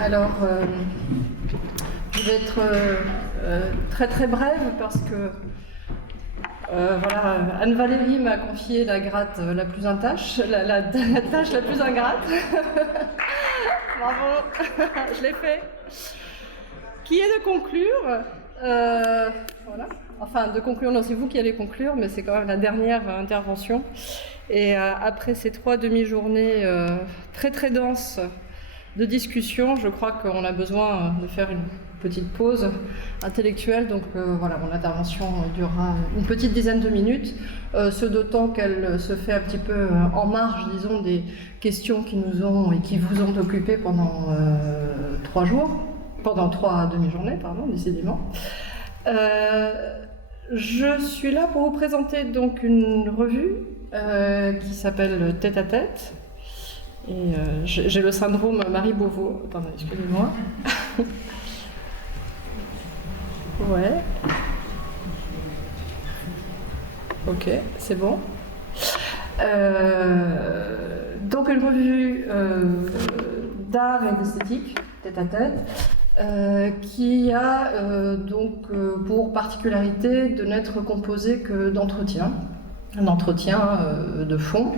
Alors, je vais être très très brève parce que voilà, Anne-Valérie m'a confié la gratte la plus tâche la tâche la plus ingrate. Bravo, je l'ai fait. Qui est de conclure. Voilà. Enfin, de conclure, non, c'est vous qui allez conclure, mais c'est quand même la dernière intervention. Et après ces 3 demi-journées très très denses de discussion, je crois qu'on a besoin de faire une petite pause intellectuelle. Donc voilà, mon intervention durera une petite dizaine de minutes, ce d'autant qu'elle se fait un petit peu en marge, disons, des questions qui nous ont et qui vous ont occupé pendant 3 jours, pendant 3 demi-journées, pardon, décidément. Je suis là pour vous présenter donc une revue qui s'appelle Tête à Tête. Et j'ai le syndrome Marie Beauvau. Attendez, excusez-moi. Ouais. Ok, c'est bon. Donc une revue d'art et d'esthétique, Tête à Tête, qui a donc pour particularité de n'être composée que d'entretiens, un entretien de fond,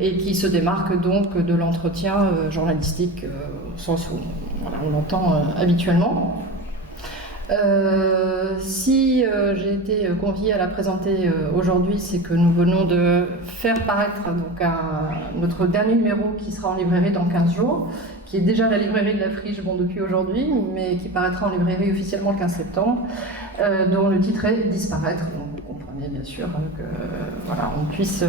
et qui se démarque donc de l'entretien journalistique au sens où voilà, on l'entend habituellement. Si j'ai été conviée à la présenter aujourd'hui, c'est que nous venons de faire paraître donc, notre dernier numéro qui sera en librairie dans 15 jours, qui est déjà à la librairie de la Friche depuis aujourd'hui, mais qui paraîtra en librairie officiellement le 15 septembre, dont le titre est Disparaître. Donc vous comprenez bien sûr que voilà, on puisse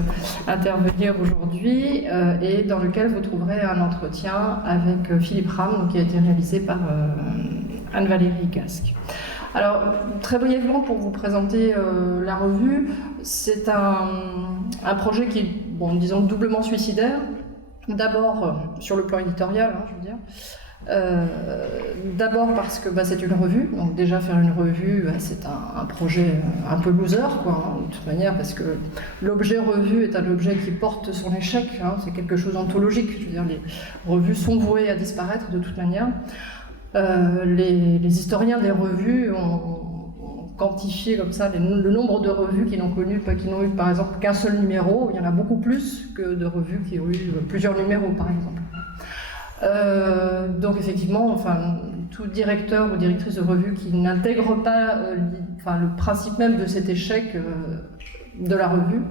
intervenir aujourd'hui, et dans lequel vous trouverez un entretien avec Philippe Ram, qui a été réalisé par Anne-Valérie Casque. Alors, très brièvement, pour vous présenter la revue, c'est un projet qui est, bon, disons, doublement suicidaire. D'abord, sur le plan éditorial, je veux dire. D'abord parce que c'est une revue, donc déjà faire une revue, c'est un projet un peu loser, quoi, de toute manière, parce que l'objet revue est un objet qui porte son échec, c'est quelque chose d'anthologique, je veux dire, les revues sont vouées à disparaître de toute manière. Les historiens des revues ont quantifié comme ça le nombre de revues qui n'ont eu par exemple qu'un seul numéro. Il y en a beaucoup plus que de revues qui ont eu plusieurs numéros par exemple. Donc effectivement, tout directeur ou directrice de revue qui n'intègre pas le principe même de cet échec de la revue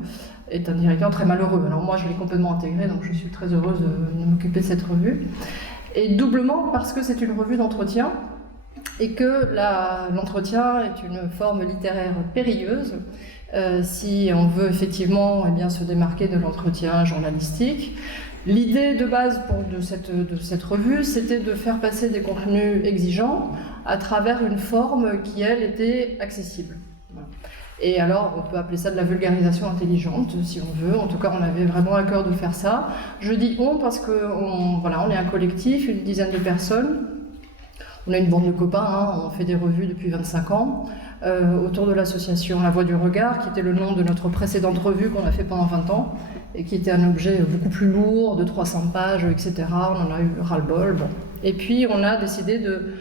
est un directeur très malheureux. Alors moi je l'ai complètement intégré, donc je suis très heureuse de m'occuper de cette revue. Et doublement parce que c'est une revue d'entretien et que l'entretien est une forme littéraire périlleuse si on veut effectivement se démarquer de l'entretien journalistique. L'idée de base de cette revue, c'était de faire passer des contenus exigeants à travers une forme qui, elle, était accessible. Et alors, on peut appeler ça de la vulgarisation intelligente, si on veut. En tout cas, on avait vraiment à cœur de faire ça. Je dis on parce qu'on on est un collectif, une dizaine de personnes. On a une bande de copains, on fait des revues depuis 25 ans, autour de l'association La Voix du Regard, qui était le nom de notre précédente revue qu'on a fait pendant 20 ans, et qui était un objet beaucoup plus lourd, de 300 pages, etc. On en a eu ras-le-bol. Bon. Et puis, on a décidé de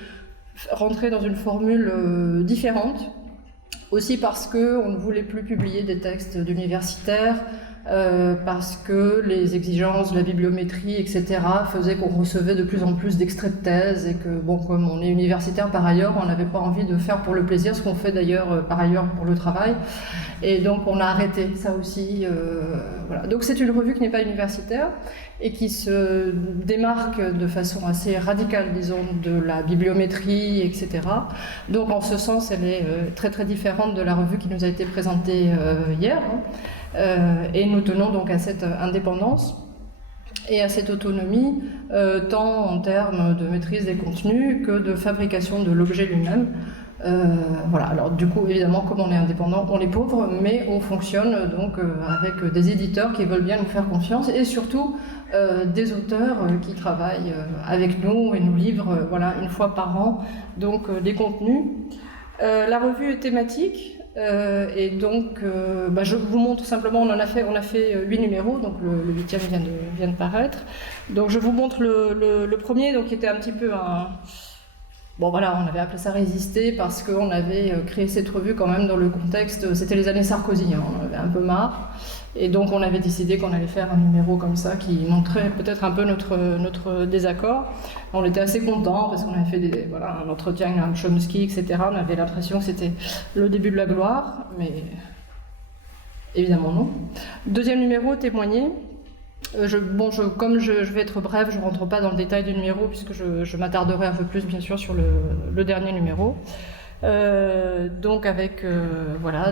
rentrer dans une formule différente, aussi parce qu'on ne voulait plus publier des textes d'universitaires, parce que les exigences de la bibliométrie, etc., faisaient qu'on recevait de plus en plus d'extraits de thèse, et que, comme on est universitaire par ailleurs, on n'avait pas envie de faire pour le plaisir, ce qu'on fait d'ailleurs par ailleurs pour le travail, et donc on a arrêté ça aussi. Voilà. Donc c'est une revue qui n'est pas universitaire, et qui se démarque de façon assez radicale, disons, de la bibliométrie, etc. Donc en ce sens, elle est très très différente de la revue qui nous a été présentée hier, et nous tenons donc à cette indépendance et à cette autonomie, tant en termes de maîtrise des contenus que de fabrication de l'objet lui-même. Voilà. Alors du coup, évidemment, comme on est indépendant, on est pauvre, mais on fonctionne donc avec des éditeurs qui veulent bien nous faire confiance, et surtout des auteurs qui travaillent avec nous et nous livrent une fois par an donc des contenus. La revue est thématique. Et donc, je vous montre simplement, on a fait 8 numéros, donc le 8e vient de paraître. Donc je vous montre le premier, donc qui était un petit peu un... Bon voilà, on avait appelé ça Résister parce qu'on avait créé cette revue quand même dans le contexte, c'était les années Sarkozy, hein, on en avait un peu marre. Et donc on avait décidé qu'on allait faire un numéro comme ça qui montrait peut-être un peu notre désaccord. On était assez contents parce qu'on avait fait un entretien avec Noam Chomsky, etc. On avait l'impression que c'était le début de la gloire, mais évidemment non. Deuxième numéro, Témoigner. Comme je vais être brève, je ne rentre pas dans le détail du numéro puisque je m'attarderai un peu plus bien sûr sur le dernier numéro. Donc avec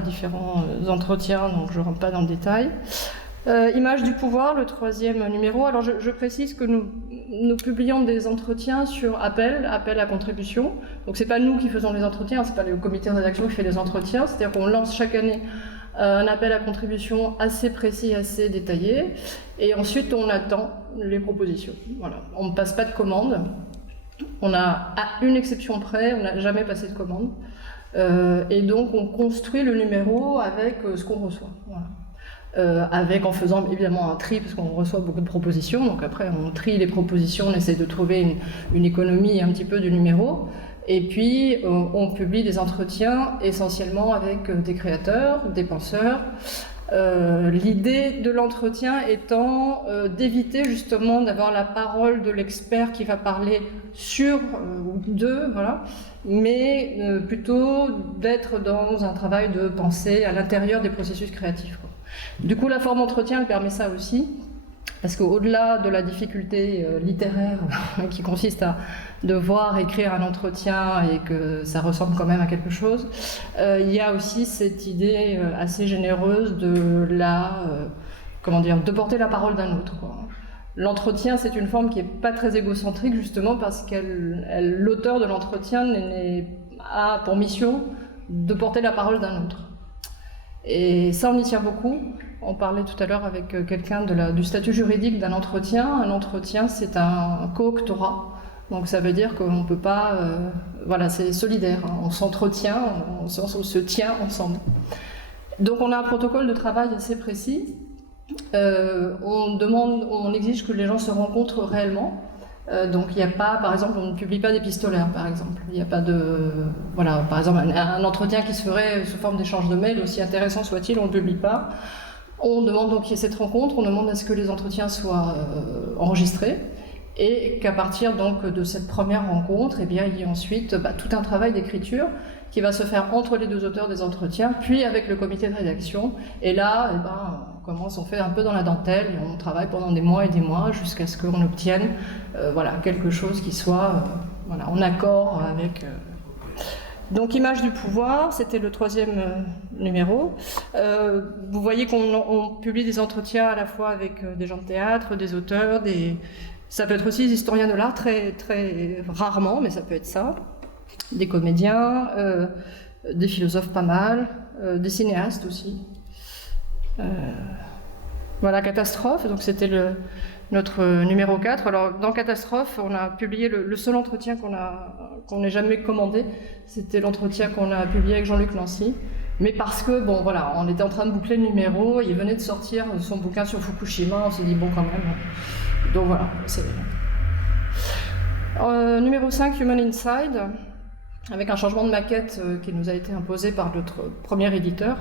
différents entretiens, donc je ne rentre pas dans le détail. Image du pouvoir, le troisième numéro. Alors je précise que nous publions des entretiens sur appel à contribution. Donc c'est pas nous qui faisons les entretiens, c'est pas le comité de rédaction qui fait les entretiens, c'est-à-dire qu'on lance chaque année un appel à contribution assez précis, assez détaillé, et ensuite on attend les propositions. Voilà. On ne passe pas de commande. On a, à une exception près, on n'a jamais passé de commande. Et donc on construit le numéro avec ce qu'on reçoit. Voilà. En faisant évidemment un tri, parce qu'on reçoit beaucoup de propositions. Donc après on trie les propositions, on essaie de trouver une économie un petit peu du numéro. Et puis on publie des entretiens essentiellement avec des créateurs, des penseurs. L'idée de l'entretien étant d'éviter justement d'avoir la parole de l'expert qui va parler sur ou de, voilà, mais plutôt d'être dans un travail de pensée à l'intérieur des processus créatifs, quoi. Du coup, la forme entretien, elle permet ça aussi, parce qu'au-delà de la difficulté littéraire qui consiste à devoir écrire un entretien et que ça ressemble quand même à quelque chose, il y a aussi cette idée assez généreuse de de porter la parole d'un autre, quoi. L'entretien, c'est une forme qui n'est pas très égocentrique, justement parce que l'auteur de l'entretien a pour mission de porter la parole d'un autre. Et ça, on y tient beaucoup. On parlait tout à l'heure avec quelqu'un du statut juridique d'un entretien. Un entretien, c'est un co-octorat. Donc ça veut dire qu'on ne peut pas... c'est solidaire. Hein. On s'entretient, on se tient ensemble. Donc on a un protocole de travail assez précis. On exige que les gens se rencontrent réellement. Donc il n'y a pas, par exemple, on ne publie pas d'épistolaire, par exemple. Il n'y a pas de... par exemple, un entretien qui se ferait sous forme d'échange de mails, aussi intéressant soit-il, on ne le publie pas. On demande donc qu'il y ait cette rencontre, on demande à ce que les entretiens soient enregistrés, et qu'à partir donc de cette première rencontre, il y ait ensuite tout un travail d'écriture qui va se faire entre les deux auteurs des entretiens, puis avec le comité de rédaction. Et là, on fait un peu dans la dentelle, et on travaille pendant des mois et des mois jusqu'à ce qu'on obtienne quelque chose qui soit en accord avec... Donc, Image du pouvoir, c'était le troisième numéro. Vous voyez qu'on publie des entretiens à la fois avec des gens de théâtre, des auteurs, ça peut être aussi des historiens de l'art, très, très rarement, mais ça peut être ça. Des comédiens, des philosophes pas mal, des cinéastes aussi. Catastrophe, donc c'était notre numéro 4. Alors dans Catastrophe, on a publié le seul entretien qu'on n'ait jamais commandé, c'était l'entretien qu'on a publié avec Jean-Luc Nancy. Mais parce que, on était en train de boucler le numéro, il venait de sortir son bouquin sur Fukushima, on s'est dit, quand même. Donc voilà, c'est... Numéro 5, Human Inside, avec un changement de maquette qui nous a été imposé par notre premier éditeur,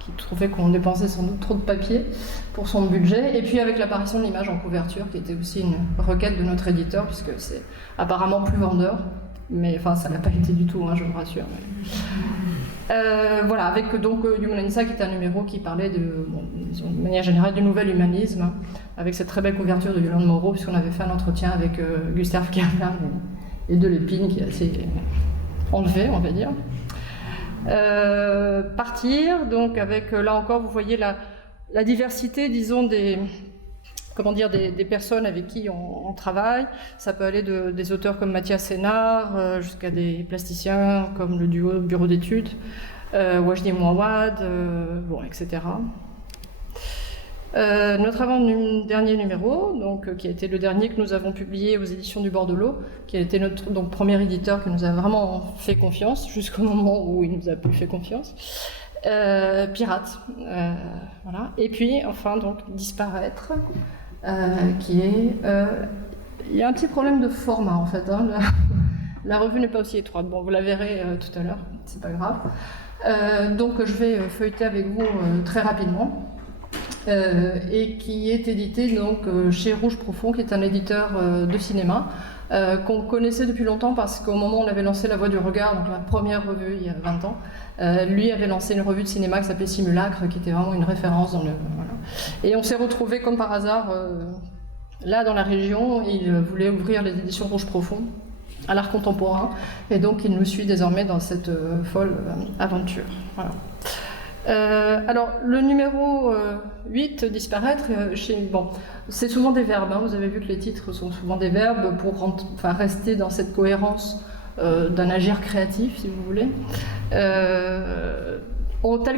qui trouvait qu'on dépensait sans doute trop de papier pour son budget, et puis avec l'apparition de l'image en couverture, qui était aussi une requête de notre éditeur, puisque c'est apparemment plus vendeur, mais ça n'a pas été du tout, je vous rassure. Avec donc Human Inside, qui est un numéro qui parlait de manière générale du nouvel humanisme, avec cette très belle couverture de Yolande Moreau, puisqu'on avait fait un entretien avec Gustave Kervin et de Lépine, qui est assez enlevé, on va dire. Partir, donc avec, là encore, vous voyez la diversité, disons, des personnes avec qui on travaille. Ça peut aller des auteurs comme Mathias Sénard jusqu'à des plasticiens comme le duo Bureau d'études, Wajdi Mouawad, etc. Notre avant-dernier numéro, qui a été le dernier que nous avons publié aux éditions du Bord de l'Eau, qui a été notre premier éditeur qui nous a vraiment fait confiance jusqu'au moment où il nous a plus fait confiance. Pirate, voilà. Et puis enfin donc Disparaître, qui est... il y a un petit problème de format en fait, hein. La revue n'est pas aussi étroite, bon vous la verrez tout à l'heure, c'est pas grave. Donc je vais feuilleter avec vous très rapidement, et qui est édité donc chez Rouge Profond, qui est un éditeur de cinéma, qu'on connaissait depuis longtemps parce qu'au moment où on avait lancé La Voix du Regard, donc la première revue il y a 20 ans, lui avait lancé une revue de cinéma qui s'appelait Simulacre, qui était vraiment une référence dans le... Voilà. Et on s'est retrouvés comme par hasard là dans la région. Il voulait ouvrir les éditions Rouge Profond à l'art contemporain, et donc il nous suit désormais dans cette folle aventure. Voilà. Alors, le numéro 8, Disparaître, bon, c'est souvent des verbes, hein. Vous avez vu que les titres sont souvent des verbes pour rester dans cette cohérence d'un agir créatif, si vous voulez. Tel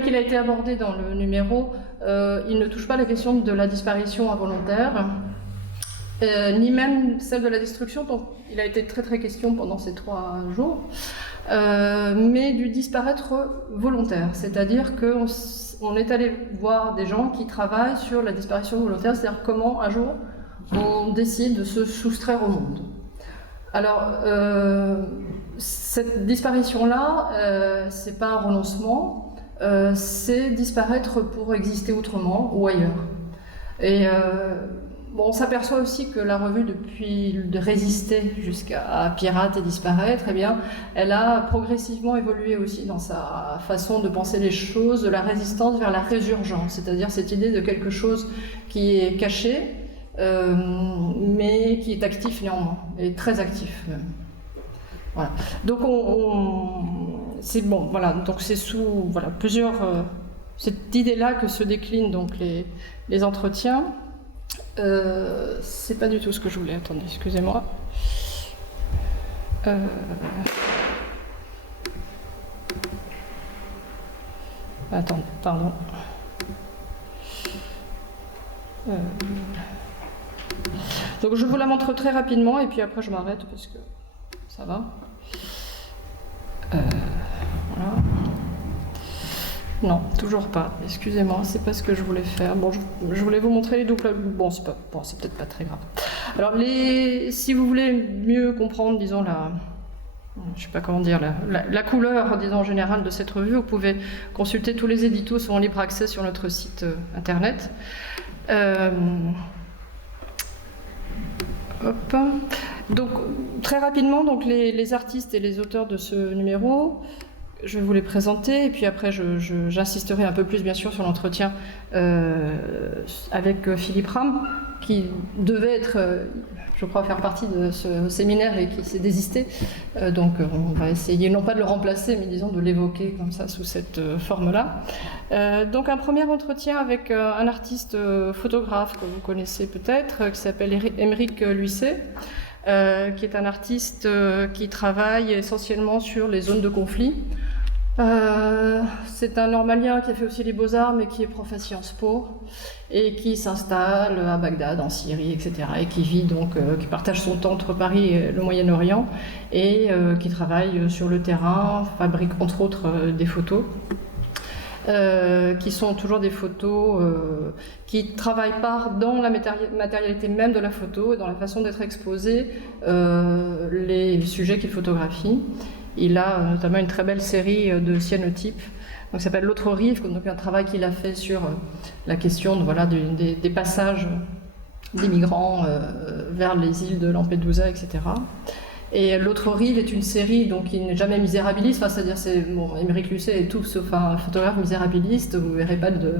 qu'il a été abordé dans le numéro, il ne touche pas la question de la disparition involontaire, ni même celle de la destruction, dont il a été très très question pendant ces 3 jours. Mais du disparaître volontaire, c'est-à-dire qu'on est allé voir des gens qui travaillent sur la disparition volontaire, c'est-à-dire comment un jour on décide de se soustraire au monde. Alors, cette disparition-là, c'est pas un renoncement, c'est disparaître pour exister autrement ou ailleurs. Et bon, on s'aperçoit aussi que la revue, depuis de résister jusqu'à Pirate et Disparaître, eh bien, elle a progressivement évolué aussi dans sa façon de penser les choses, de la résistance vers la résurgence, c'est-à-dire cette idée de quelque chose qui est caché, mais qui est actif néanmoins, et très actif même. Voilà. Donc c'est bon, voilà. Donc c'est sous plusieurs cette idée-là que se déclinent donc les entretiens. C'est pas du tout ce que je voulais. Attendez, excusez-moi. Attends, pardon. Donc je vous la montre très rapidement et puis après je m'arrête parce que ça va. Voilà. Non, toujours pas. Excusez-moi, c'est pas ce que je voulais faire. Bon, je voulais vous montrer les doubles. Bon, c'est peut-être pas très grave. Alors, si vous voulez mieux comprendre, disons je sais pas comment dire, la couleur, disons en général de cette revue, vous pouvez consulter tous les éditos sont en libre accès sur notre site internet. Hop. Donc, très rapidement, donc les artistes et les auteurs de ce numéro. Je vais vous les présenter et puis après j'insisterai un peu plus bien sûr sur l'entretien avec Philippe Ram, qui devait être, je crois, faire partie de ce séminaire et qui s'est désisté. Donc on va essayer non pas de le remplacer, mais disons de l'évoquer comme ça sous cette forme-là. Donc un premier entretien avec un artiste photographe que vous connaissez peut-être, qui s'appelle Émeric Luisset. Qui est un artiste qui travaille essentiellement sur les zones de conflit. C'est un Normalien qui a fait aussi les Beaux-Arts, mais qui est prof à Sciences Po, et qui s'installe à Bagdad, en Syrie, etc., et qui vit donc, qui partage son temps entre Paris et le Moyen-Orient, et qui travaille sur le terrain, fabrique entre autres des photos. Qui sont toujours des photos qui travaillent pas dans la matérialité même de la photo et dans la façon d'être exposés les sujets qu'il photographie. Il a notamment une très belle série de cyanotypes, donc ça s'appelle L'autre rive, donc un travail qu'il a fait sur la question des passages des migrants vers les îles de Lampedusa, etc. Et L'autre rive est une série donc, qui n'est jamais misérabiliste, c'est-à-dire Émeric Luisset est tout sauf un photographe misérabiliste, vous ne verrez pas de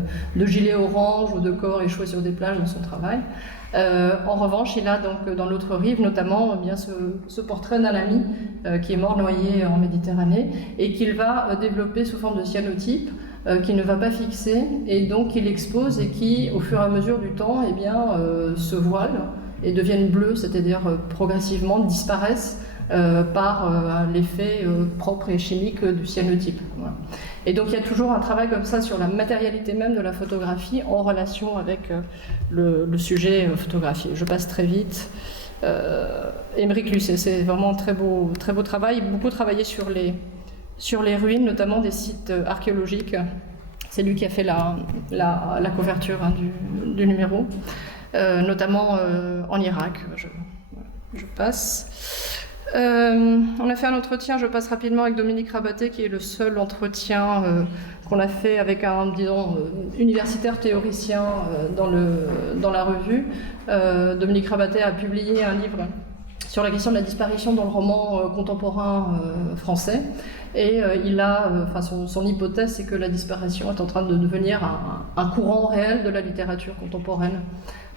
gilet orange ou de corps échoué sur des plages dans son travail. En revanche, il a donc dans L'autre rive notamment bien ce portrait d'un ami qui est mort noyé en Méditerranée et qu'il va développer sous forme de cyanotype, qu'il ne va pas fixer et donc qu'il expose et qui, au fur et à mesure du temps, se voile et deviennent bleus, c'est-à-dire progressivement disparaissent par l'effet propre et chimique du cyanotype. Voilà. Et donc il y a toujours un travail comme ça sur la matérialité même de la photographie en relation avec le sujet photographié. Je passe très vite. Émeric Luisset, c'est vraiment un très beau travail. Beaucoup travaillé sur les ruines, notamment des sites archéologiques C'est lui qui a fait la couverture du numéro, notamment en Irak. Je passe. On a fait un entretien, je passe rapidement, avec Dominique Rabaté, qui est le seul entretien qu'on a fait avec un, disons, universitaire théoricien dans la revue. Dominique Rabaté a publié un livre sur la question de la disparition dans le roman contemporain français. Et son hypothèse, c'est que la disparition est en train de devenir un courant réel de la littérature contemporaine.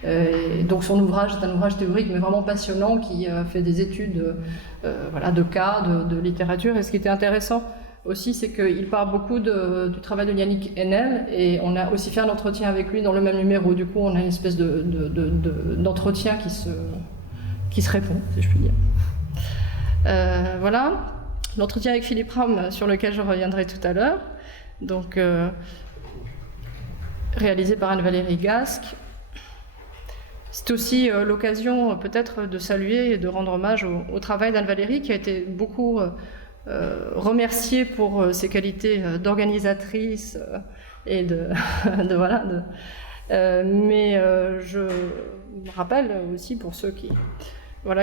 Et donc son ouvrage est un ouvrage théorique, mais vraiment passionnant, qui fait des études de cas, de littérature. Et ce qui était intéressant aussi, c'est qu'il parle beaucoup du travail de Yannick Haenel, et on a aussi fait un entretien avec lui dans le même numéro. Du coup, on a une espèce d'entretien qui se répond, si je puis dire. Voilà. L'entretien avec Philippe Ram, sur lequel je reviendrai tout à l'heure, donc réalisé par Anne-Valérie Gasque. C'est aussi l'occasion peut-être de saluer et de rendre hommage au travail d'Anne-Valérie, qui a été beaucoup remerciée pour ses qualités d'organisatrice et mais je me rappelle aussi, pour ceux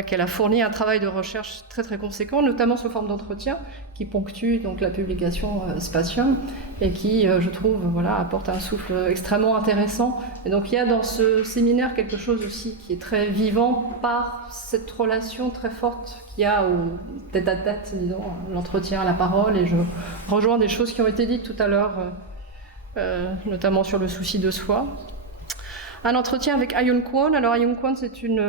qu'elle a fourni un travail de recherche très très conséquent, notamment sous forme d'entretien, qui ponctue donc la publication Spatium, et qui, je trouve, apporte un souffle extrêmement intéressant. Et donc il y a dans ce séminaire quelque chose aussi qui est très vivant par cette relation très forte qu'il y a au tête-à-tête, disons, l'entretien, la parole, et je rejoins des choses qui ont été dites tout à l'heure, notamment sur le souci de soi. Un entretien avec Ayun Kwon. Alors Ayun Kwon, c'est une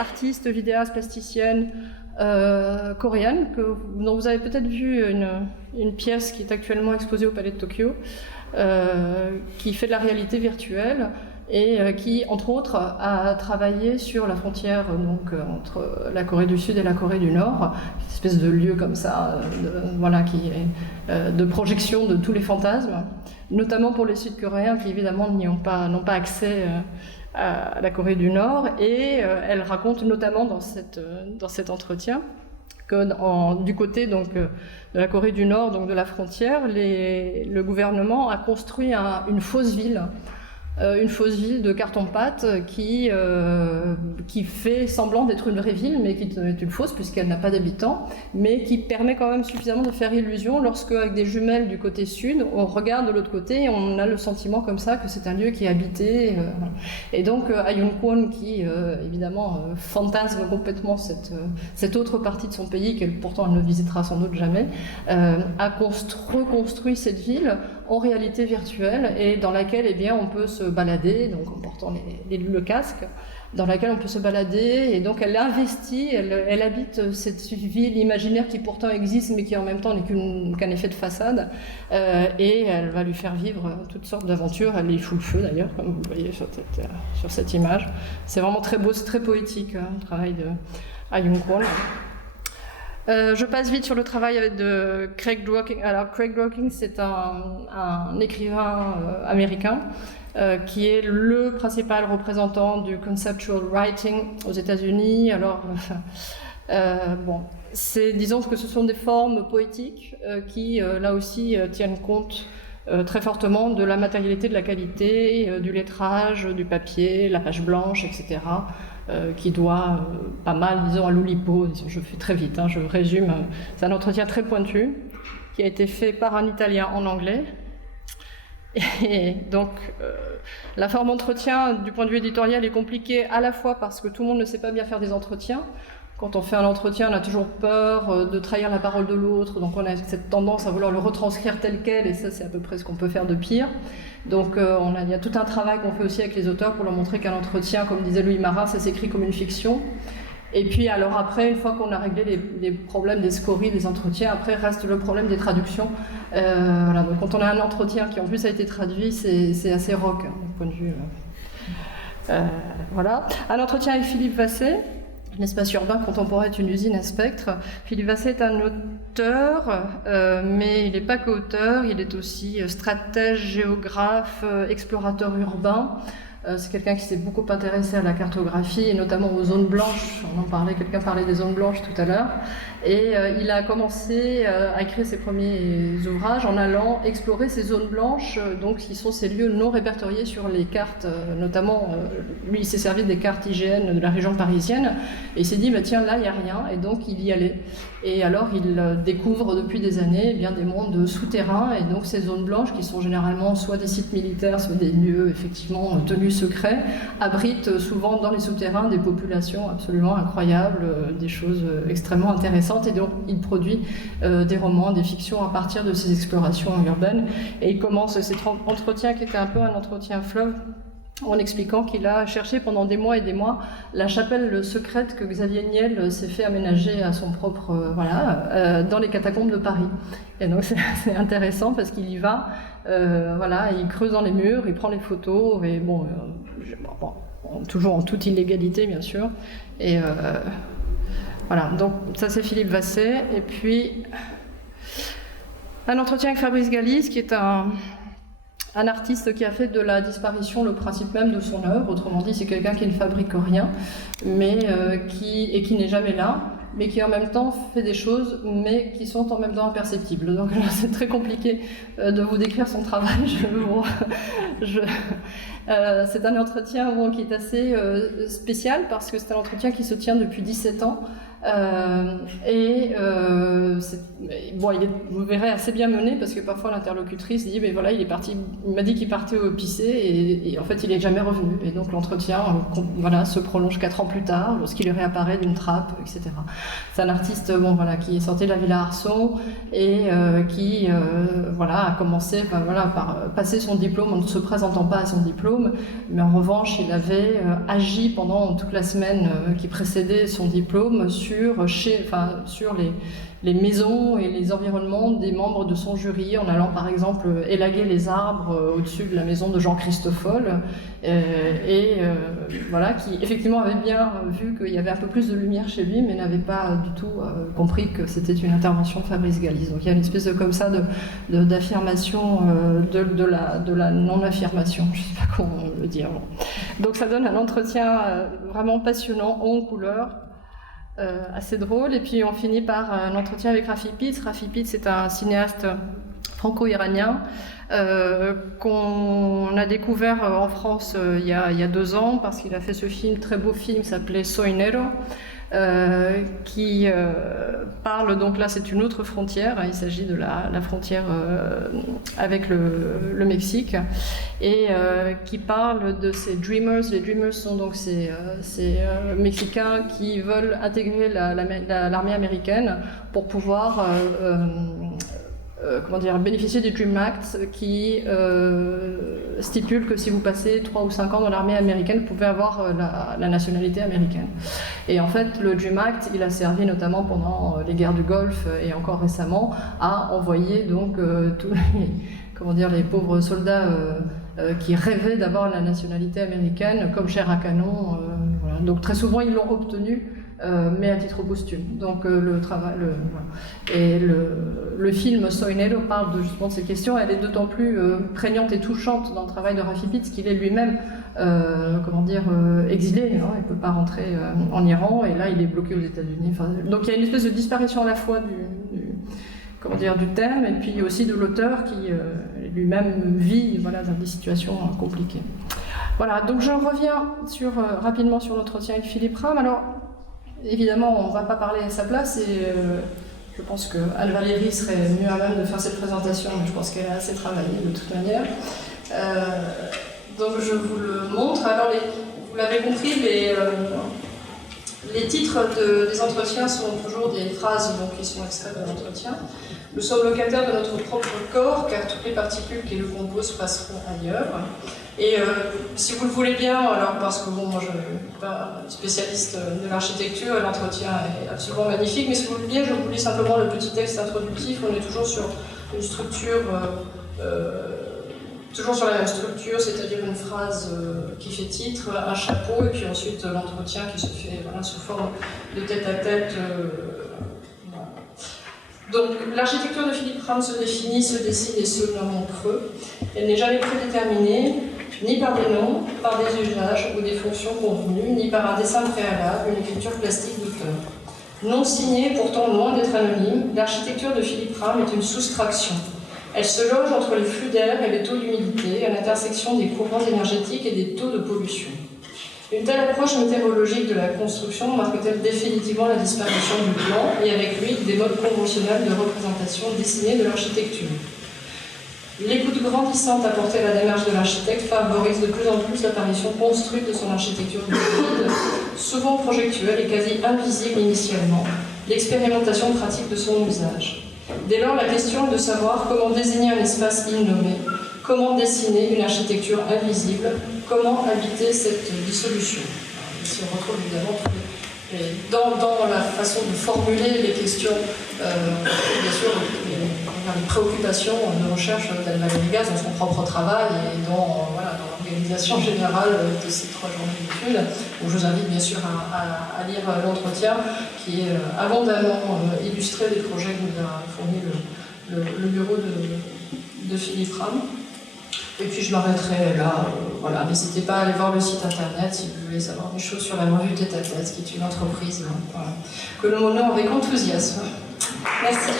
artiste, vidéaste, plasticienne coréenne, dont vous avez peut-être vu une pièce qui est actuellement exposée au Palais de Tokyo, qui fait de la réalité virtuelle et qui, entre autres, a travaillé sur la frontière entre la Corée du Sud et la Corée du Nord, une espèce de lieu comme ça, qui est de projection de tous les fantasmes, notamment pour les Sud-Coréens qui évidemment n'ont pas accès à la Corée du Nord. Et elle raconte notamment dans cet entretien que du côté de la Corée du Nord, donc de la frontière, le gouvernement a construit une fausse ville. Une fausse ville de carton-pâte qui fait semblant d'être une vraie ville, mais qui est une fausse puisqu'elle n'a pas d'habitants, mais qui permet quand même suffisamment de faire illusion lorsque, avec des jumelles du côté sud, on regarde de l'autre côté et on a le sentiment comme ça que c'est un lieu qui est habité. Et donc Ayun Kwon, qui évidemment fantasme complètement cette autre partie de son pays, qu'elle pourtant elle ne visitera sans doute jamais, a reconstruit cette ville en réalité virtuelle, et dans laquelle on peut se balader, donc en portant le casque, dans laquelle on peut se balader, et donc elle investit, elle habite cette ville imaginaire qui pourtant existe, mais qui en même temps n'est qu'un effet de façade, et elle va lui faire vivre toutes sortes d'aventures. Elle y fout le feu d'ailleurs, comme vous le voyez sur cette image. C'est vraiment très beau, c'est très poétique, le travail de Ayun Kwon. Je passe vite sur le travail de Craig Dworkin. Alors Craig Dworkin, c'est un écrivain américain qui est le principal représentant du conceptual writing aux États-Unis. Alors, disons que ce sont des formes poétiques qui, là aussi, tiennent compte très fortement de la matérialité, de la qualité, du lettrage, du papier, la page blanche, etc., qui doit pas mal, disons, à l'Oulipo. Je fais très vite, je résume. C'est un entretien très pointu qui a été fait par un Italien en anglais. Et donc, la forme entretien, du point de vue éditorial, est compliquée à la fois parce que tout le monde ne sait pas bien faire des entretiens. Quand on fait un entretien, on a toujours peur de trahir la parole de l'autre, donc on a cette tendance à vouloir le retranscrire tel quel, et ça, c'est à peu près ce qu'on peut faire de pire. Donc il y a tout un travail qu'on fait aussi avec les auteurs pour leur montrer qu'un entretien, comme disait Louis Marin, ça s'écrit comme une fiction. Et puis alors après, une fois qu'on a réglé les problèmes des scories, des entretiens, après reste le problème des traductions. Donc quand on a un entretien qui en plus a été traduit, c'est assez rock, du point de vue. Un entretien avec Philippe Vassé. L'espace urbain contemporain est une usine à spectre. Philippe Vassé est un auteur, mais il n'est pas qu'auteur, il est aussi stratège, géographe, explorateur urbain. C'est quelqu'un qui s'est beaucoup intéressé à la cartographie et notamment aux zones blanches. On en parlait, quelqu'un parlait des zones blanches tout à l'heure. Et il a commencé à écrire ses premiers ouvrages en allant explorer ces zones blanches, donc qui sont ces lieux non répertoriés sur les cartes, notamment, lui il s'est servi des cartes IGN de la région parisienne, et il s'est dit, bah, tiens, là il n'y a rien, et donc il y allait. Et alors il découvre depuis des années bien des mondes souterrains, et donc ces zones blanches, qui sont généralement soit des sites militaires, soit des lieux effectivement tenus secrets, abritent souvent dans les souterrains des populations absolument incroyables, des choses extrêmement intéressantes. Et donc il produit des romans, des fictions à partir de ces explorations urbaines. Et il commence cet entretien qui était un peu un entretien fleuve, en expliquant qu'il a cherché pendant des mois et des mois la chapelle secrète que Xavier Niel s'est fait aménager à son propre, dans les catacombes de Paris. Et donc c'est intéressant parce qu'il y va, il creuse dans les murs, il prend les photos, et toujours en toute illégalité bien sûr. Et voilà, donc ça c'est Philippe Vasset. Et puis un entretien avec Fabrice Galis, qui est un artiste qui a fait de la disparition le principe même de son œuvre. Autrement dit, c'est quelqu'un qui ne fabrique rien, mais qui n'est jamais là, mais qui en même temps fait des choses, mais qui sont en même temps imperceptibles. Donc là, c'est très compliqué de vous décrire son travail. C'est un entretien qui est assez spécial, parce que c'est un entretien qui se tient depuis 17 ans. Vous verrez, assez bien mené, parce que parfois l'interlocutrice dit mais voilà, il m'a dit qu'il partait au pisser, et en fait il n'est jamais revenu, et donc l'entretien se prolonge 4 ans plus tard lorsqu'il réapparaît d'une trappe, etc. C'est un artiste qui est sorti de la Villa Arson et qui a commencé par passer son diplôme en ne se présentant pas à son diplôme, mais en revanche il avait agi pendant toute la semaine qui précédait son diplôme sur les maisons et les environnements des membres de son jury, en allant par exemple élaguer les arbres au-dessus de la maison de Jean Christoffel, qui effectivement avait bien vu qu'il y avait un peu plus de lumière chez lui, mais n'avait pas du tout compris que c'était une intervention de Fabrice Galis. Donc il y a une espèce d'affirmation de la non-affirmation, je ne sais pas comment le dire. Donc ça donne un entretien vraiment passionnant, en couleur, assez drôle. Et puis on finit par un entretien avec Rafi Pitts. Rafi Pitts, c'est un cinéaste franco-iranien qu'on a découvert en France il y a 2 ans, parce qu'il a fait ce très beau film qui s'appelait Soinero, qui parle, donc là c'est une autre frontière, il s'agit de la frontière avec le Mexique, et qui parle de ces dreamers. Les dreamers sont donc ces Mexicains qui veulent intégrer l'armée américaine pour pouvoir bénéficier du Dream Act, qui stipule que si vous passez 3 ou 5 ans dans l'armée américaine, vous pouvez avoir la nationalité américaine. Et en fait, le Dream Act, il a servi notamment pendant les guerres du Golfe et encore récemment à envoyer donc tous les pauvres soldats qui rêvaient d'avoir la nationalité américaine comme chair à canon. Donc très souvent, ils l'ont obtenu, mais à titre posthume. Donc le film Soinero parle justement de ces questions. Elle est d'autant plus prégnante et touchante dans le travail de Rafi Pitts qu'il est lui-même exilé. Il ne peut pas rentrer en Iran, et là il est bloqué aux États-Unis. Donc il y a une espèce de disparition à la fois du thème, et puis aussi de l'auteur qui lui-même vit dans des situations compliquées. Voilà, donc je reviens rapidement sur l'entretien avec Philippe Ram. Alors, évidemment, on ne va pas parler à sa place, et je pense que Anne-Valérie serait mieux à même de faire cette présentation, mais je pense qu'elle a assez travaillé de toute manière. Donc je vous le montre. Alors, vous l'avez compris, les titres des entretiens sont toujours des phrases qui sont extraites de l'entretien. Nous sommes locataires de notre propre corps, car toutes les particules qui le composent passeront ailleurs. Et si vous le voulez bien, alors parce que moi je ne suis pas spécialiste de l'architecture, l'entretien est absolument magnifique, mais si vous le voulez bien, je vous lis simplement le petit texte introductif. On est toujours sur une structure, toujours sur la même structure, c'est-à-dire une phrase qui fait titre, un chapeau, et puis ensuite l'entretien qui se fait sous forme de tête-à-tête. Donc l'architecture de Philippe Ram se définit, se dessine et se nomme en creux. Elle n'est jamais prédéterminée. ni par des noms, par des usages ou des fonctions convenues, ni par un dessin préalable, une écriture plastique d'auteur. Non signée, pourtant loin d'être anonyme, l'architecture de Philippe Rham est une soustraction. Elle se loge entre les flux d'air et les taux d'humidité, à l'intersection des courants énergétiques et des taux de pollution. Une telle approche météorologique de la construction marque-t-elle définitivement la disparition du plan et avec lui des modes conventionnels de représentation dessinée de l'architecture. L'écoute grandissante apportée à la démarche de l'architecte favorise de plus en plus l'apparition construite de son architecture hybride, souvent projectuelle et quasi invisible initialement, l'expérimentation pratique de son usage. Dès lors, la question est de savoir comment désigner un espace innommé, comment dessiner une architecture invisible, comment habiter cette dissolution. Ici, on retrouve évidemment dans la façon de formuler les questions, bien sûr, les préoccupations de recherche d'Anne Valérie Gaz dans son propre travail et dans l'organisation générale de ces 3 journées d'études. Je vous invite bien sûr à lire l'entretien qui est abondamment illustré des projets que nous a fourni le bureau de Philippe Rham. Et puis je m'arrêterai là. Voilà, n'hésitez pas à aller voir le site internet si vous voulez savoir des choses sur la revue Tête à Tête, qui est une entreprise que nous menons avec enthousiasme. Merci.